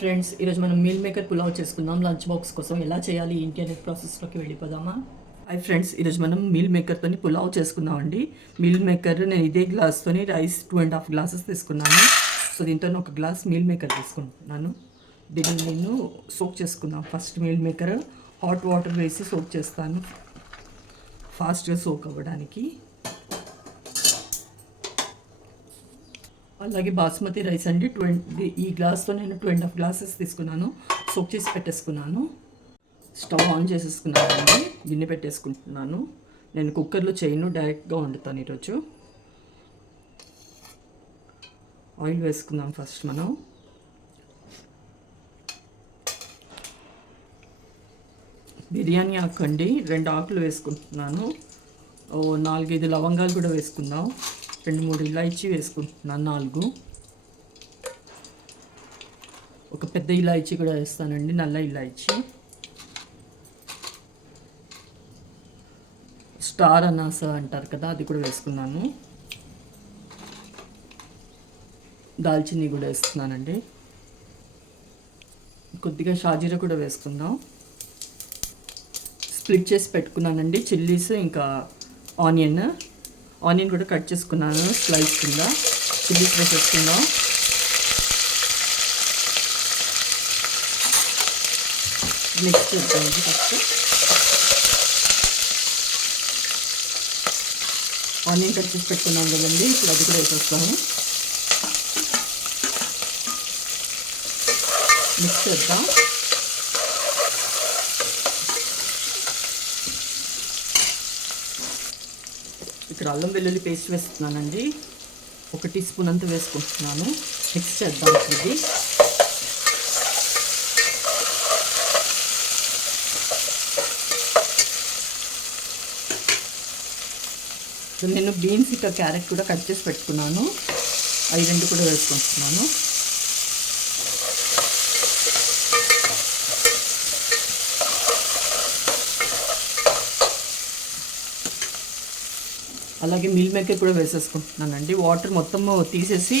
Friends, ఈరోజు మనం meal maker pulao చేసుకుందాం. లంచ్ బాక్స్ కోసం ఎలా చేయాలి ఏంటి అనే ప్రాసెస్లోకి వెళ్ళిపోదామా? హాయ్ ఫ్రెండ్స్, ఈరోజు మనం మీల్ మేకర్తో పులావ్ చేసుకుందామండి. మీల్ మేకర్ నేను ఇదే గ్లాస్తో రైస్ 2.5 గ్లాసెస్ తీసుకున్నాను. సో దీంతో ఒక గ్లాస్ మీల్ మేకర్ తీసుకుంటున్నాను. దీన్ని నేను సోక్ చేసుకుందాం. First meal maker hot water వేసి సోక్ చేస్తాను, ఫాస్ట్గా సోక్ అవ్వడానికి. అలాగే బాస్మతి రైస్ అండి, ఈ గ్లాస్తో నేను 2.5 గ్లాసెస్ తీసుకున్నాను, సోక్ చేసి పెట్టేసుకున్నాను. స్టవ్ ఆన్ చేసేసుకున్నాను అండి, గిన్నె పెట్టేసుకుంటున్నాను. నేను కుక్కర్లో చేయను, డైరెక్ట్గా వండుతాను ఈరోజు. ఆయిల్ వేసుకుందాం ఫస్ట్ మనం. బిర్యానీ ఆకు అండి, 2 ఆకులు వేసుకుంటున్నాను. 4-5 లవంగాలు కూడా వేసుకుందాం. 2-3 ఇలాచీ వేసుకుంటున్నాను, 4. ఒక పెద్ద ఇలాచీ కూడా వేస్తానండి, నల్ల ఇలాచీ. స్టార్ అనాస అంటారు కదా, అది కూడా వేసుకున్నాను. దాల్చిని కూడా వేస్తున్నానండి. కొద్దిగా షాజీరా కూడా వేసుకుందాం. స్ప్లిట్ చేసి పెట్టుకున్నానండి చిల్లీస్, ఇంకా ఆనియన్ కూడా కట్ చేసుకున్నాను స్లైస్ కింద. చిల్లీస్ వేసేసుకుందాం. మిక్స్ చేద్దామండి ఫస్ట్. ఆనియన్ కట్ చేసి పెట్టుకున్నాం కదండి, ఇప్పుడు అది కూడా వేసేస్తాము. మిక్స్ చేద్దాం. ఇక్కడ అల్లం వెల్లుల్లి పేస్ట్ వేస్తున్నానండి, 1 టీ స్పూన్ అంతా వేసుకుంటున్నాను. మిక్స్ చేద్దాం ఇది. నేను బీన్స్ ఇంకా క్యారెట్ కూడా కట్ చేసి పెట్టుకున్నాను, అవి 2 కూడా వేసుకుంటున్నాను. అలాగే మీల్ మేకర్ కూడా వేసేసుకుంటున్నానండి. వాటర్ మొత్తం తీసేసి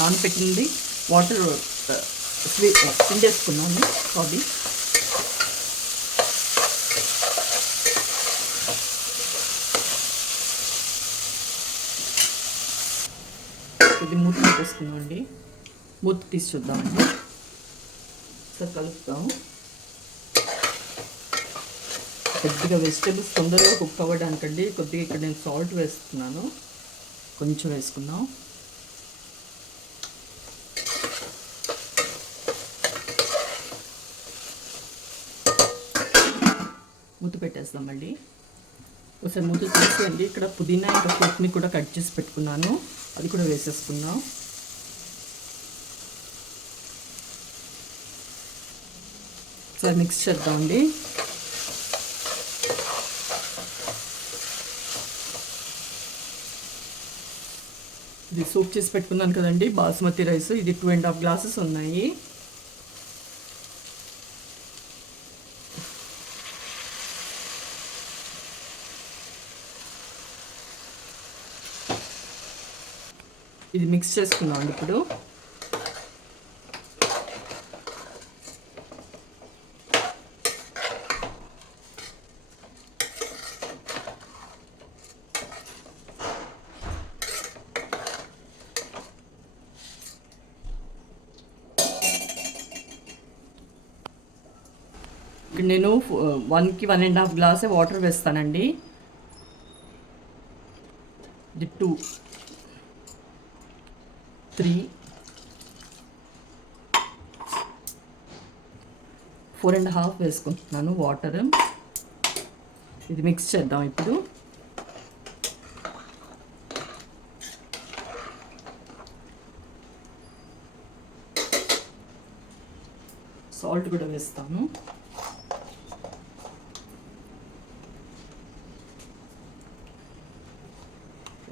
నానపెట్టింది వాటర్ పిండేసుకున్నాను. సారీ, ఇది మూత పెట్టేసుకున్నామండి. మూత తీసి చూద్దామండి, సార్ కలుపుతాము. కొద్దిగా వెజిటేబుల్స్ తొందరగా కుక్ అవ్వడానికండి కొద్దిగా ఇక్కడ నేను సాల్ట్ వేస్తున్నాను, కొంచెం వేసుకుందాం. మూత పెట్టేస్తాం మళ్ళీ. ఒకసారి మూత తీసేయండి. ఇక్కడ పుదీనా ఇంకా కొత్తిమీర కూడా కట్ చేసి పెట్టుకున్నాను, అది కూడా వేసేసుకుందాం. ఒకసారి మిక్స్ చేద్దామండి. ఇది సోక్ చేసి పెట్టుకున్నాను కదండి బాస్మతి రైస్, ఇది 2.5 గ్లాసెస్ ఉన్నాయి. ఇది మిక్స్ చేసుకున్నాం అండి ఇప్పుడు. ఇక్కడ నేను 1కి 1.5 గ్లాసే వాటర్ వేస్తానండి. ఇది 2, 3, 4.5 వేసుకుంటున్నాను వాటర్. ఇది మిక్స్ చేద్దాం ఇప్పుడు. సాల్ట్ కూడా వేస్తాను.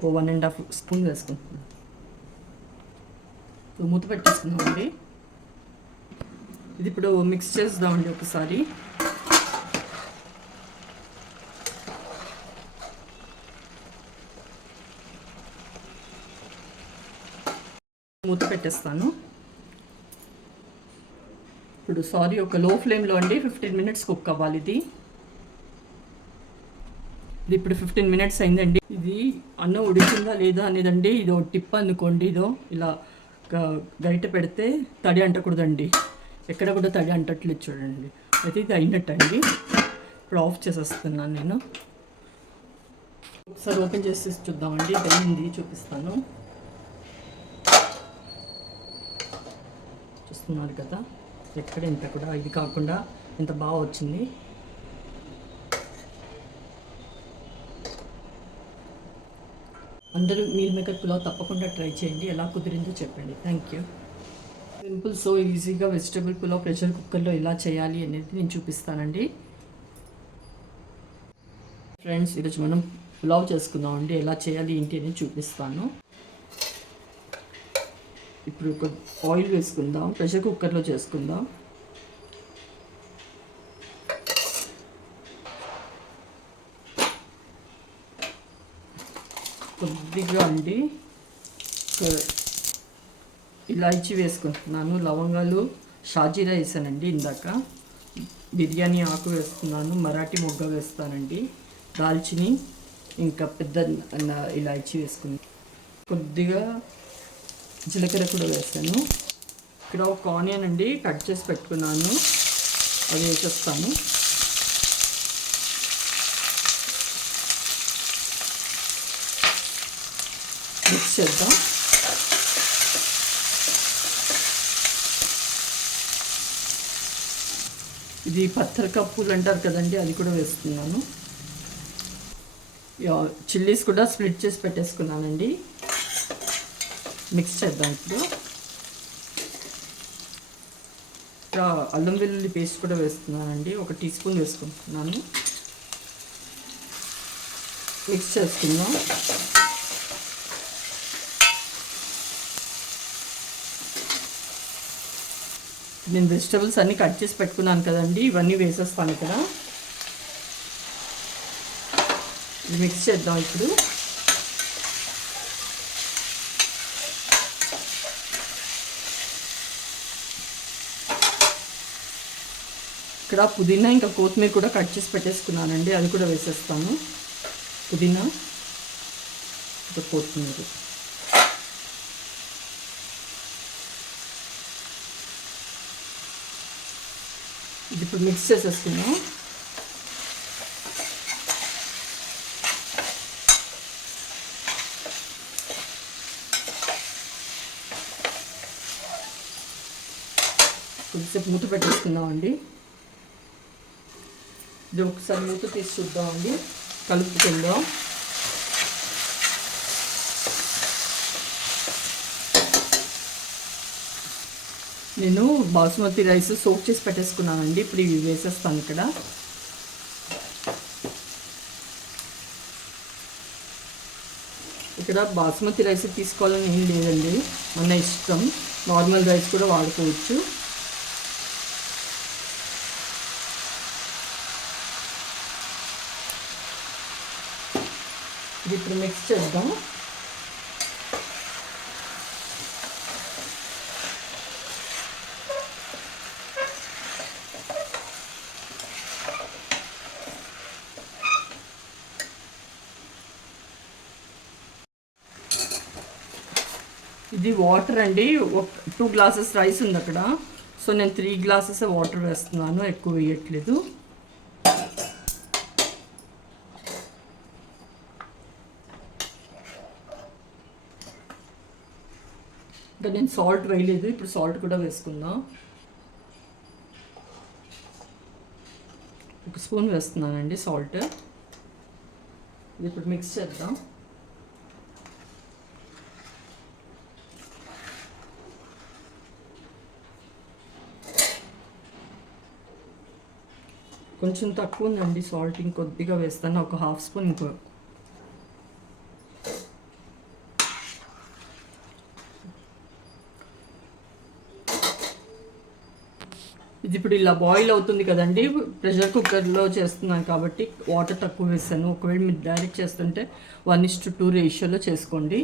ఓ 1.5 స్పూన్ వేసుకుంటున్నాను. మూత పెట్టేసుకున్నామండి. ఇది ఇప్పుడు మిక్స్ చేద్దామండి ఒకసారి. మూత పెట్టేస్తాను. ఇప్పుడు ఒక లో ఫ్లేమ్లో అండి 15 మినిట్స్ కుక్ అవ్వాలి ఇది ఇప్పుడు 15 మినిట్స్ అయిందండి. ఇది అన్నం ఉడికిందా లేదా అనేదండి ఇదో టిప్ అనుకోండి. ఇలా గరిటె పెడితే తడి అంటకూడదండి, ఎక్కడ కూడా తడి అంటట్లేదు చూడండి. అయితే ఇది అయినట్టండి. ఇప్పుడు ఆఫ్ చేసేస్తున్నాను నేను. ఒకసారి ఓపెన్ చేసి చూద్దామండి. ఇది అయింది, చూపిస్తాను. చూస్తున్నారు కదా, ఎక్కడ ఇంత కూడా ఇది కాకుండా ఇంత బాగా వచ్చింది. అందరూ మీల్ మేకర్ పులావ్ తప్పకుండా ట్రై చేయండి. ఎలా కుదిరిందో చెప్పండి. Thank you. సింపుల్, సో ఈజీగా వెజిటబుల్ పులావ్ ప్రెషర్ కుక్కర్లో ఎలా చేయాలి అనేది నేను చూపిస్తానండి. ఫ్రెండ్స్, ఈరోజు మనం పులావ్ చేసుకుందామండి. ఎలా చేయాలి ఏంటి అనేది చూపిస్తాను. ఇప్పుడు ఒక ఆయిల్ వేసుకుందాం. ప్రెషర్ కుక్కర్లో చేసుకుందాం. కొద్దిగా అండి ఇలాచీ వేసుకుంటున్నాను. లవంగాలు, షాజీరా వేసానండి ఇందాక. బిర్యానీ ఆకు వేస్తున్నాను. మరాఠీ మొగ్గ వేస్తానండి. దాల్చిని, ఇంకా పెద్ద ఇలాచీ వేసుకున్నాను. కొద్దిగా జీలకర్ర కూడా వేసాను. ఇక్కడ ఒక ఆనియన్ అండి కట్ చేసి పెట్టుకున్నాను, అది వేసేస్తాను. మిక్స్ చేద్దాం. ఇది పత్తర కప్పులు అంటారు కదండి, అది కూడా వేస్తున్నాను. చిల్లీస్ కూడా స్ప్లిట్ చేసి పెట్టేసుకున్నానండి. మిక్స్ చేద్దాం. ఇప్పుడు అల్లం వెల్లుల్లి పేస్ట్ కూడా వేస్తున్నానండి. 1 టీ స్పూన్ వేసుకుంటున్నాను. మిక్స్ చేసుకుందాం. నేను వెజిటబుల్స్ అన్నీ కట్ చేసి పెట్టుకున్నాను కదండి, ఇవన్నీ వేసేస్తాను ఇక్కడ. మిక్స్ చేద్దాం. ఇప్పుడు ఇక్కడ పుదీనా ఇంకా కొత్తిమీర కూడా కట్ చేసి పెట్టేసుకున్నానండి, అది కూడా వేసేస్తాను. పుదీనా ఇంకా కొత్తిమీర. ఇది ఇప్పుడు మిక్స్ చేసేసుకున్నాం. కొద్దిసేపు మూత పెట్టేసుకుందామండి. ఇది ఒకసారి మూత తీసి చూద్దామండి, కలుపుకుందాం. నేను బాస్మతి రైస్ సోక్ చేసి పెట్టేసుకున్నానండి. ఇప్పుడు ఇవి వేసేస్తాను ఇక్కడ. ఇక్కడ బాస్మతి రైస్ తీసుకోవాలని ఏం లేదండి, మన ఇష్టం. నార్మల్ రైస్ కూడా వాడుకోవచ్చు. ఇది ఇప్పుడు మిక్స్ చేద్దాం. ఇది వాటర్ అండి. 2 గ్లాసెస్ రైస్ ఉంది అక్కడ, సో నేను 3 గ్లాసెస్ వాటర్ వేస్తున్నాను, ఎక్కువ వేయట్లేదు. ఇంకా నేను సాల్ట్ వేయలేదు, ఇప్పుడు సాల్ట్ కూడా వేసుకుందాం. 1 స్పూన్ వేస్తున్నానండి సాల్ట్. ఇది ఇప్పుడు మిక్స్ చేద్దాం. కొంచెం తక్కువ ఉందండి సాల్ట్, ఇంకొద్దిగా వేస్తాను. ఒక 1/2 స్పూన్ ఇంకో. ఇది ఇప్పుడు ఇలా బాయిల్ అవుతుంది కదండి. ప్రెషర్ కుక్కర్లో చేస్తున్నాను కాబట్టి వాటర్ తక్కువ వేస్తాను. ఒకవేళ మీరు డైరెక్ట్ చేస్తుంటే 1:2 రేషియోలో చేసుకోండి.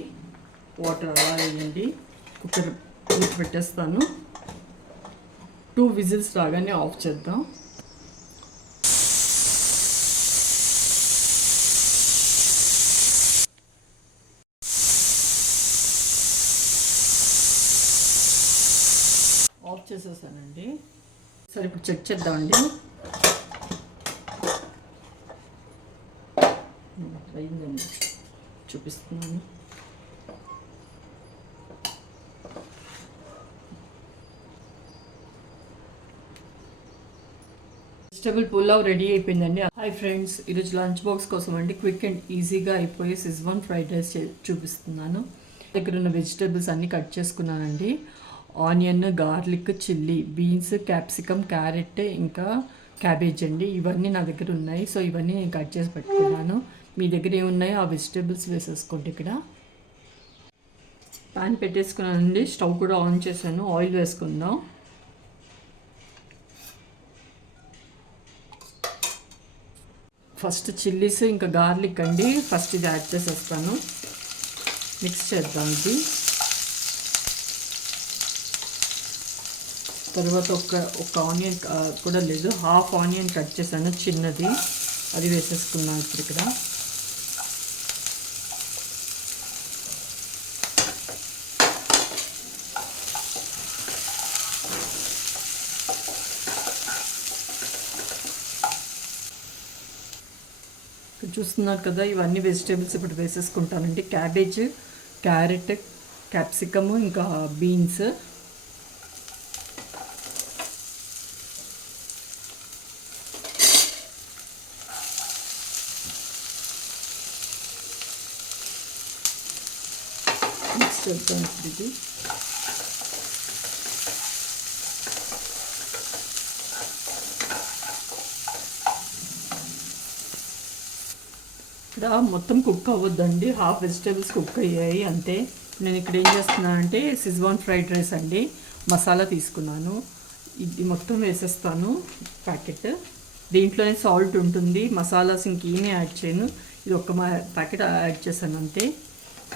వాటర్ అలా వేయండి. కుక్కర్ పెట్టేస్తాను. 2 విజిల్స్ రాగానే ఆఫ్ చేద్దాం. ఆఫ్ చేసేసానండి. సరే ఇప్పుడు చెక్ చేద్దామండి. అయిందండి, చూపిస్తున్నాను. వెజిటబుల్ పులావ్ రెడీ అయిపోయిందండి. హాయ్ ఫ్రెండ్స్, ఈరోజు లంచ్ బాక్స్ కోసం అండి క్విక్ అండ్ ఈజీగా అయిపోయే సిజ్వాన్ ఫ్రైడ్ రైస్ చూపిస్తున్నాను. దగ్గర ఉన్న వెజిటబుల్స్ అన్నీ కట్ చేసుకున్నానండి. Onion, garlic, chilli, beans, capsicum, carrot, ఇంకా క్యాబేజ్ అండి. ఇవన్నీ నా దగ్గర ఉన్నాయి. సో ఇవన్నీ నేను కట్ చేసి పెట్టుకున్నాను. మీ దగ్గర ఏమున్నాయో ఆ వెజిటబుల్స్ వేసేసుకోండి. ఇక్కడ ప్యాన్ పెట్టేసుకున్నానండి. స్టవ్ కూడా ఆన్ చేశాను. ఆయిల్ వేసుకుందాం. ఫస్ట్ చిల్లీస్ ఇంకా గార్లిక్ అండి. ఫస్ట్ ఇది యాడ్ చేసేస్తాను. మిక్స్ చేద్దాం. ఇది తర్వాత ఒక ఆనియన్ కూడా లేదు, హాఫ్ ఆనియన్ కట్ చేశాను చిన్నది, అది వేసేసుకున్నాను ఇప్పుడు ఇక్కడ. చూస్తున్నారు కదా, ఇవన్నీ వెజిటేబుల్స్ ఇప్పుడు వేసేసుకుంటానండి. క్యాబేజ్, క్యారెట్, క్యాప్సికము, ఇంకా బీన్స్. మిక్స్ చేద్దాం ఇప్పుడు ఇది. ఇక్కడ మొత్తం కుక్ అవ్వద్దండి, హాఫ్ వెజిటేబుల్స్ కుక్ అయ్యాయి అంతే. నేను ఇక్కడ ఏం చేస్తున్నానంటే సిజ్వాన్ ఫ్రైడ్ రైస్ అండి మసాలా తీసుకున్నాను. ఇది మొత్తం వేసేస్తాను ప్యాకెట్. దీంట్లోనే సాల్ట్ ఉంటుంది, మసాలాస్ ఇంకేమీ యాడ్ చేయను. ఇది ఒక ప్యాకెట్ యాడ్ చేశాను అంతే.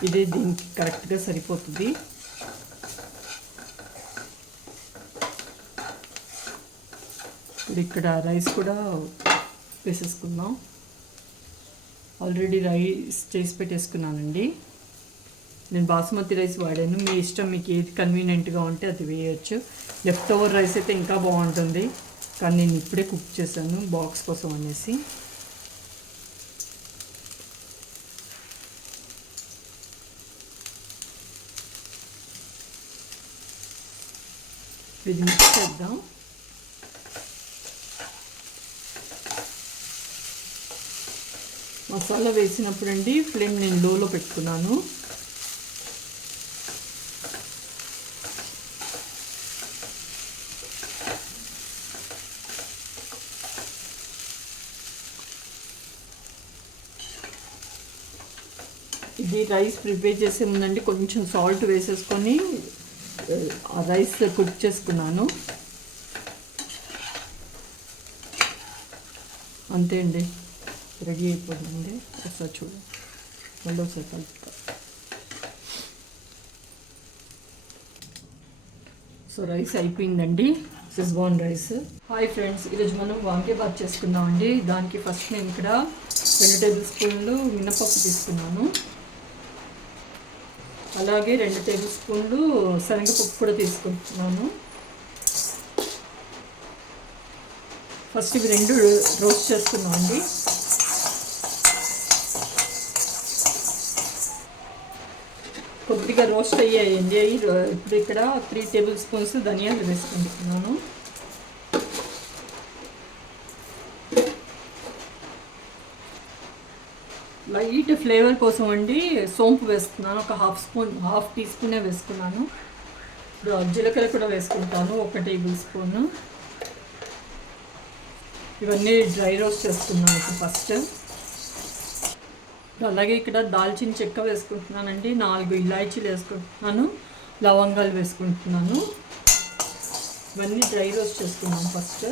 ఇది దీనికి కరెక్ట్గా సరిపోతుంది. ఇక్కడ రైస్ కూడా వేసేసుకుందాం. ఆల్రెడీ రైస్ చేసి పెట్టేసుకున్నానండి. నేను బాస్మతి రైస్ వాడాను. మీ ఇష్టం, మీకు ఏది కన్వీనియంట్గా ఉంటే అది వేయచ్చు. లెఫ్ట్ ఓవర్ రైస్ అయితే ఇంకా బాగుంటుంది, కానీ నేను ఇప్పుడే కుక్ చేశాను బాక్స్ కోసం అనేసి. ఇది మిక్స్ చేద్దాం. మసాలా వేసినప్పుడు అండి ఫ్లేమ్ నేను లోలో పెట్టుకున్నాను. ఇది రైస్ ప్రిపేర్ చేసే ముందండి కొంచెం సాల్ట్ వేసేసుకొని ఆ రైస్ కుక్ చేసుకున్నాను అంతే అండి. రెడీ అయిపోయిందండి. ఒకసారి చూడు, మళ్ళీ ఒకసారి కలుపుతా. సో రైస్ అయిపోయిందండి, సిజ్వాన్ రైస్. హాయ్ ఫ్రెండ్స్, ఈరోజు మనం వాంకాబాత్ చేసుకుందామండి. దానికి ఫస్ట్ నేను ఇక్కడ 2 టేబుల్ స్పూన్లు మినపప్పు తీసుకున్నాను. అలాగే 2 టేబుల్ స్పూన్లు శనగపప్పు కూడా తీసుకుంటున్నాను. ఫస్ట్ ఇవి 2 రోస్ట్ చేసుకున్నామండి. కొద్దిగా రోస్ట్ అయ్యాయండి. ఇప్పుడు ఇక్కడ 3 టేబుల్ స్పూన్స్ ధనియాలు వేసుకుంటున్నాను. లైట్ ఫ్లేవర్ కోసం అండి సోంపు వేస్తున్నాను. ఒక హాఫ్ టీ స్పూనే వేసుకున్నాను. ఇప్పుడు జీలకర్ర కూడా వేసుకుంటాను, 1 టేబుల్ స్పూన్. ఇవన్నీ డ్రై రోస్ట్ చేసుకున్నాను ఇప్పుడు ఫస్ట్. అలాగే ఇక్కడ దాల్చిన చెక్క వేసుకుంటున్నానండి, 4 ఇలాచీలు వేసుకుంటున్నాను, లవంగాలు వేసుకుంటున్నాను. ఇవన్నీ డ్రై రోస్ట్ చేసుకున్నాను ఫస్ట్.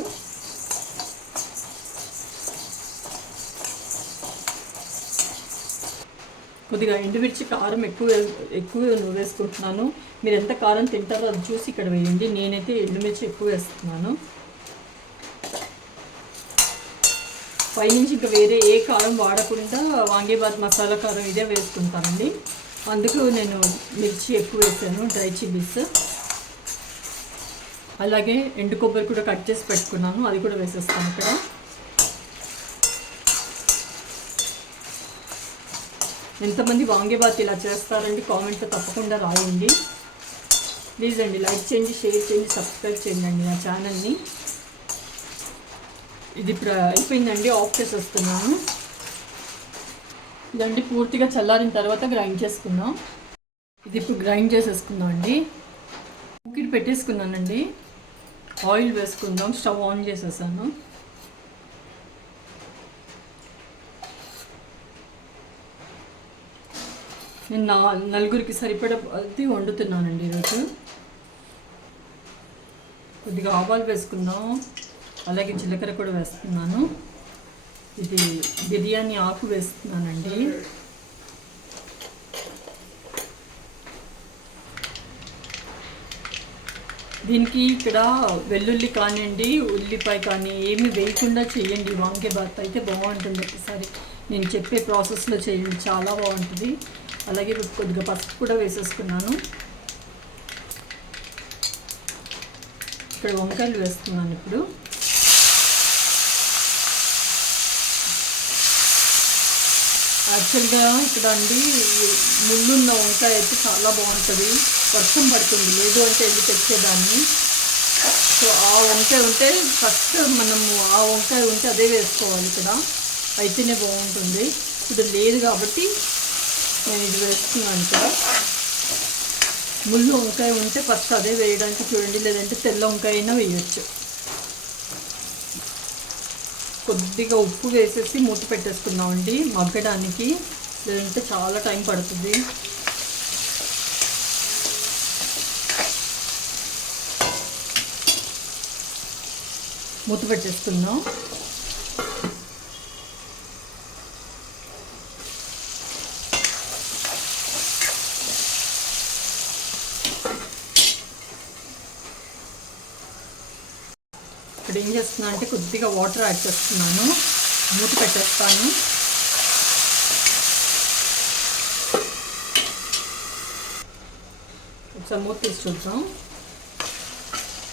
కొద్దిగా ఎండుమిర్చి కారం ఎక్కువ వేసుకుంటున్నాను. మీరు ఎంత కారం తింటారో అది చూసి ఇక్కడ వేయండి. నేనైతే ఎండుమిర్చి ఎక్కువ వేస్తున్నాను. పైనుంచి ఇంకా వేరే ఏ కారం వాడకుండా వాంగీబాత్ మసాలా కారం ఇదే వేసుకుంటానండి. అందుకు నేను మిర్చి ఎక్కువ వేసాను, డ్రై చిల్లీస్. అలాగే ఎండు కొబ్బరి కూడా కట్ చేసి పెట్టుకున్నాను, అది కూడా వేసేస్తాను ఇక్కడ. ఎంతమంది వాంగీబాత్ ఇలా చేస్తారండి కామెంట్లో తప్పకుండా రాయండి. ప్లీజ్ అండి లైక్ చేయండి, షేర్ చేయండి, సబ్స్క్రైబ్ చేయండి నా ఛానల్ని. ఇది ఇప్పుడు అయిపోయిందండి, ఆఫ్ చేసేస్తున్నాను. ఇదండి పూర్తిగా చల్లారిన తర్వాత గ్రైండ్ చేసుకుందాం. ఇది ఇప్పుడు గ్రైండ్ చేసేసుకుందాం అండి. కుక్కర్ పెట్టేసుకున్నానండి. ఆయిల్ వేసుకుందాం. స్టవ్ ఆన్ చేసేసాను. నేను నలుగురికి సరిపడా అది వండుతున్నానండి ఈరోజు. కొద్దిగా ఆవాలు వేసుకుందాం, అలాగే జీలకర్ర కూడా వేస్తున్నాను. ఇది బిర్యానీ ఆకు వేస్తున్నానండి. దీనికి ఇక్కడ వెల్లుల్లి కానివ్వండి, ఉల్లిపాయ కానీ ఏమి వేయకుండా చేయండి. వాంగీబాత్ అయితే బాగుంటుంది. ఒకసారి నేను చెప్పే ప్రాసెస్లో చేయండి, చాలా బాగుంటుంది. అలాగే కొద్దిగా పసుపు కూడా వేసేసుకున్నాను. ఇక్కడ వంకాయలు వేస్తున్నాను. ఇప్పుడు యాక్చువల్గా ఇక్కడ అండి ముళ్ళున్న వంకాయ అయితే చాలా బాగుంటుంది. వర్షం పడుతుంది, లేదు అంటే ఎందుకు తెచ్చేదాన్ని. సో ఆ వంకాయ ఉంటే ఫస్ట్ మనము ఆ వంకాయ ఉంటే అదే వేసుకోవాలి ఇక్కడ, అయితేనే బాగుంటుంది. ఇప్పుడు లేదు కాబట్టి నేను ఇది వేస్తున్నాను ఇక్కడ. ముళ్ళు వంకాయ ఉంటే ఫస్ట్ అదే వేయడానికి చూడండి, లేదంటే తెల్ల వంకాయ అయినా వేయచ్చు. కొద్దిగా ఉప్పు వేసేసి మూత పెట్టేసుకుందామండి మగ్గడానికి, లేదంటే చాలా టైం పడుతుంది. మూత పెట్టేసుకుందాం. ఇక్కడ ఏం చేస్తున్నా అంటే కొద్దిగా వాటర్ యాడ్ చేస్తున్నాను, మూత పెట్టేస్తాను. ఒకసారి మూత తీసి చూద్దాం.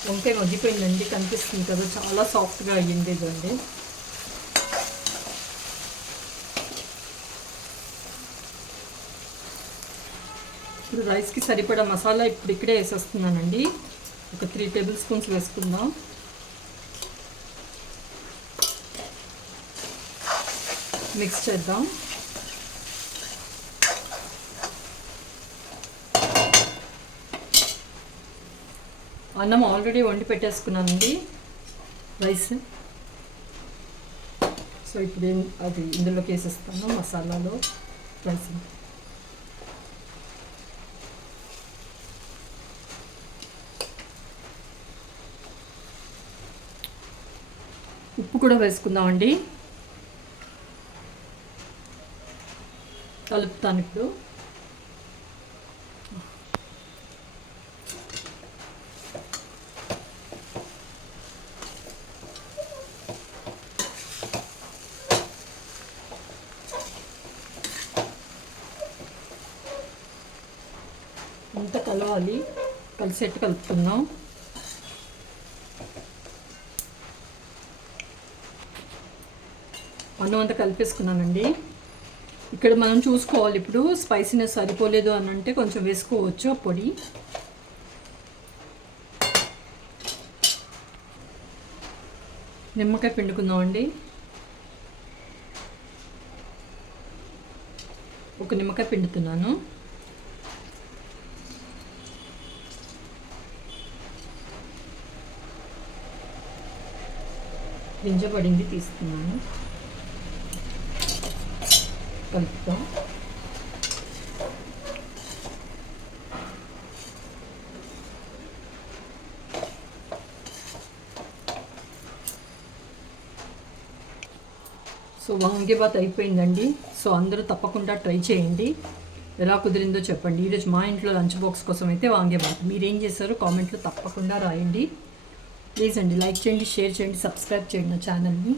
వంకాయ మగ్గిపోయిందండి, కనిపిస్తుంది కదా, చాలా సాఫ్ట్గా అయ్యింది ఇదండి. ఇప్పుడు రైస్కి సరిపడా మసాలా ఇప్పుడు ఇక్కడే వేసేస్తున్నానండి. ఒక 3 టేబుల్ స్పూన్స్ వేసుకుందాం. మిక్స్ చేద్దాం. అన్నం ఆల్రెడీ వండి పెట్టేసుకున్నానండి, రైస్. సో ఇప్పుడు అది ఇందులోకి వేసేస్తాను, మసాలాలో రైస్. ఉప్పు కూడా వేసుకుందామండి. కలుపుతాను ఇప్పుడు. అంతా కలవాలి, కలిసేట్టు కలుపుకుందాం. అన్నం అంతా కలిపేసుకున్నానండి. ఇక్కడ మనం చూసుకోవాలి, ఇప్పుడు స్పైసీనెస్ సరిపోలేదు అని అంటే కొంచెం వేసుకోవచ్చు పొడి. నిమ్మకాయ పిండుకుందామండి. ఒక నిమ్మకాయ పిండుతున్నాను. గింజ పడింది, తీస్తున్నాను. కలుపుతాం. సో వాంగీబాత్ అయిపోయిందండి. సో అందరూ తప్పకుండా ట్రై చేయండి. ఎలా కుదిరిందో చెప్పండి. ఈరోజు మా ఇంట్లో లంచ్ బాక్స్ కోసం అయితే వాంగీబాత్. మీరేం చేశారో కామెంట్లో తప్పకుండా రాయండి. ప్లీజ్ అండి లైక్ చేయండి, షేర్ చేయండి, సబ్స్క్రైబ్ చేయండి నా ఛానల్ని.